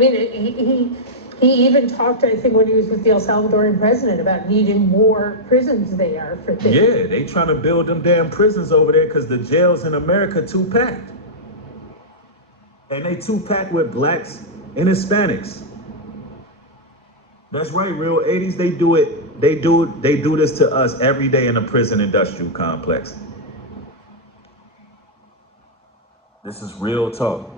mean, he even talked, I think, when he was with the El Salvadorian president about needing more prisons there for things. Yeah, they trying to build them damn prisons over there because the jails in America too packed. And they too packed with blacks and Hispanics. That's right, real 80s. They do it. They do this to us every day in the prison industrial complex. This is real talk.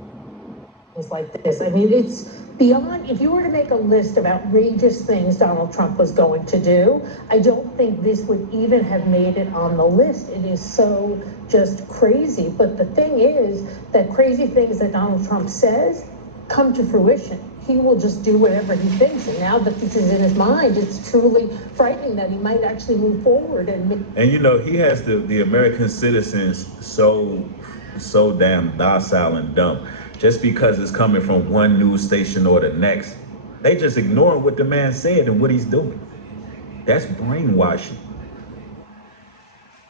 It's like this. I mean, it's beyond, if you were to make a list of outrageous things Donald Trump was going to do, I don't think this would even have made it on the list. It is so just crazy. But the thing is that crazy things that Donald Trump says come to fruition. He will just do whatever he thinks. And now that this is in his mind, it's truly frightening that he might actually move forward. And you know, he has the American citizens so damn docile and dumb. Just because it's coming from one news station or the next, they just ignore what the man said and what he's doing. That's brainwashing.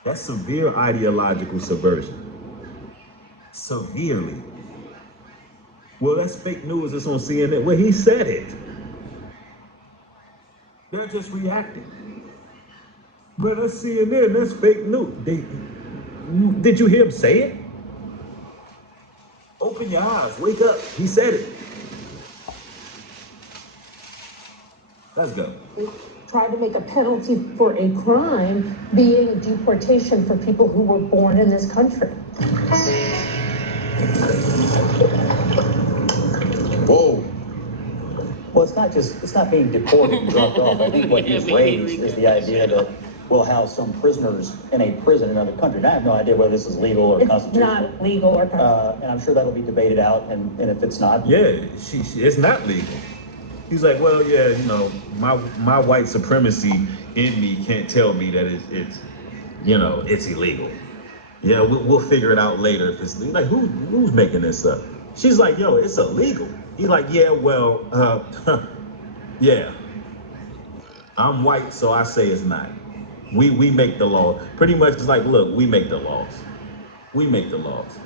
That's severe ideological subversion. Severely. Well, that's fake news. It's on CNN. Well, he said it. They're just reacting. But that's CNN. That's fake news. Did you hear him say it? Open your eyes. Wake up. He said it. Let's go. Try to make a penalty for a crime being deportation for people who were born in this country. Whoa. Well, it's not being deported and dropped off. I think what he's raised is the idea that we'll house some prisoners in a prison in another country. Now, I have no idea whether this is legal or constitutional. It's not legal or constitutional. And I'm sure that'll be debated out, and if it's not... Yeah, it's not legal. He's like, well, yeah, you know, my white supremacy in me can't tell me that it's you know, it's illegal. Yeah, we'll figure it out later if it's legal. Like, who's making this up? She's like, yo, it's illegal. He's like, yeah, well, yeah. I'm white, so I say it's not. We make the law. Pretty much it's like, look, we make the laws. We make the laws.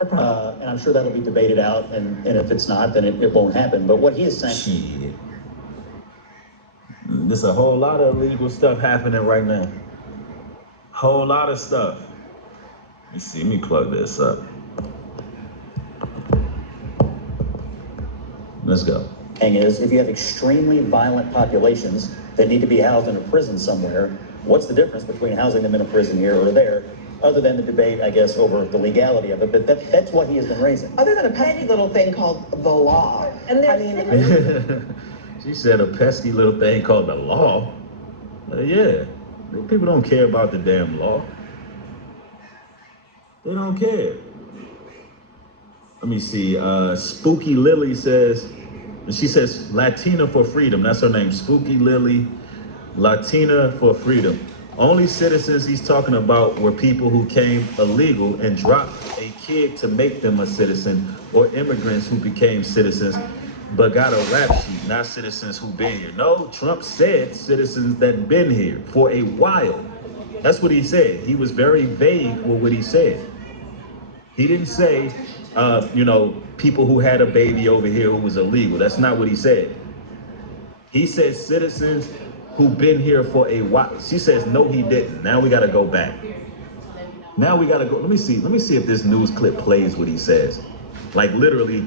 And I'm sure that'll be debated out, and if it's not, then it won't happen. But what he is saying... Shit. There's a whole lot of illegal stuff happening right now. Whole lot of stuff. Let me plug this up. Let's go. Thing is, if you have extremely violent populations that need to be housed in a prison somewhere, what's the difference between housing them in a prison here or there, other than the debate, I guess, over the legality of it? But that's what he has been raising. Other than a pesky little thing called the law. And I mean, she said a pesky little thing called the law. Yeah, people don't care about the damn law. They don't care. Let me see. Spooky Lily says, she says Latina for freedom. That's her name. Spooky Lily, Latina for freedom. Only citizens he's talking about were people who came illegal and dropped a kid to make them a citizen, or immigrants who became citizens but got a rap sheet, not citizens who been here. No, Trump said citizens that been here for a while. That's what he said. He was very vague with what he said. He didn't say, you know, people who had a baby over here who was illegal. That's not what he said. He said citizens who been here for a while. She says, no, he didn't. Now we got to go back. Now we got to go. Let me see if this news clip plays what he says. Like literally,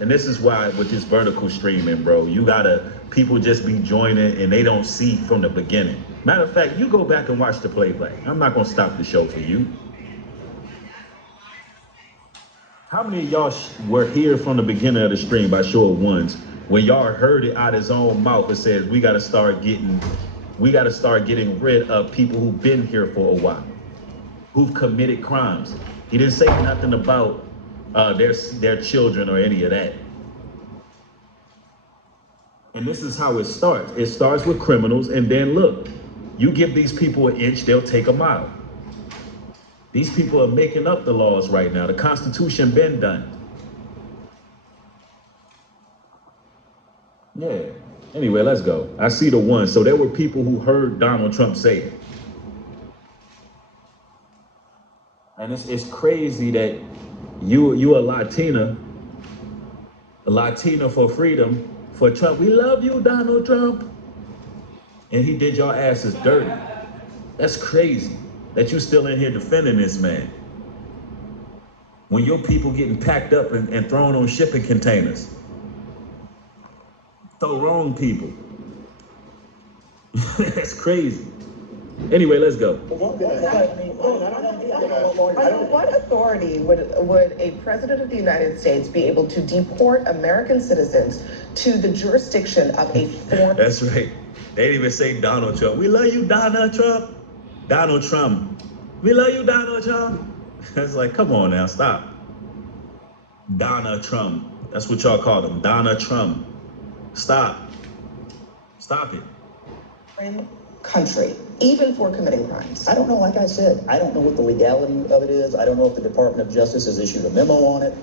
and this is why with this vertical streaming, bro, you gotta, people just be joining and they don't see from the beginning. Matter of fact, you go back and watch the playback. I'm not gonna stop the show for you. How many of y'all were here from the beginning of the stream by show of ones when y'all heard it out his own mouth? It says we gotta start getting rid of people who've been here for a while, who've committed crimes. He didn't say nothing about their children or any of that. And this is how it starts. It starts with criminals, and then look, you give these people an inch, they'll take a mile. These people are making up the laws right now. The Constitution been done. Yeah. Anyway, let's go. I see the one. So there were people who heard Donald Trump say it. And it's crazy that you a Latina Latina for freedom for Trump. We love you, Donald Trump. And he did your asses dirty. That's crazy that you still in here defending this man. When your people getting packed up and thrown on shipping containers. Throw wrong people. That's crazy. Anyway, let's go. Under what authority would a president of the United States be able to deport American citizens to the jurisdiction of a foreign? That's right. They didn't even say Donald Trump. We love you, Donald Trump. Donald Trump. We love you, Donald Trump. That's like, come on now, stop. Donald Trump. That's what y'all call him, Donald Trump. Stop. Stop it. Country, even for committing crimes. I don't know, like I said, I don't know what the legality of it is. I don't know if the Department of Justice has issued a memo on it.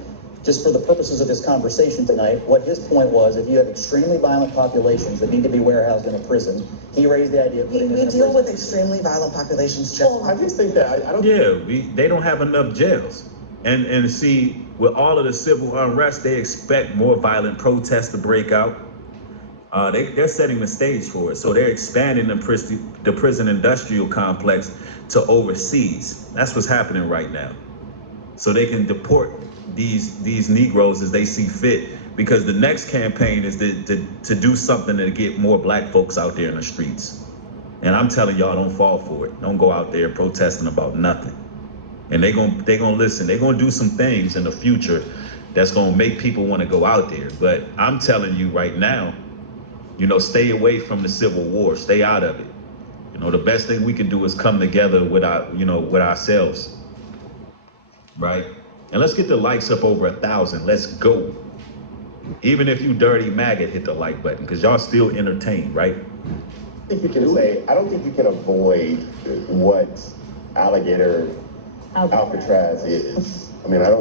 Just for the purposes of this conversation tonight, what his point was, if you have extremely violent populations that need to be warehoused in a prison, he raised the idea of putting them in a We deal prison. with extremely violent populations just I just think that I don't. Yeah, they don't have enough jails. And see, with all of the civil unrest, they expect more violent protests to break out. They're setting the stage for it. So they're expanding the prison industrial complex to overseas. That's what's happening right now. So they can deport these Negroes as they see fit, because the next campaign is to do something to get more black folks out there in the streets. And I'm telling y'all, don't fall for it. Don't go out there protesting about nothing. And they're gonna listen. They're gonna do some things in the future that's gonna make people want to go out there. But I'm telling you right now, stay away from the Civil War. Stay out of it. The best thing we can do is come together with with ourselves, right? And let's get the likes up over 1,000. Let's go. Even if you dirty maggot, hit the like button, because y'all still entertained, right? I don't think you can avoid what alligator Alcatraz is. I mean, I don't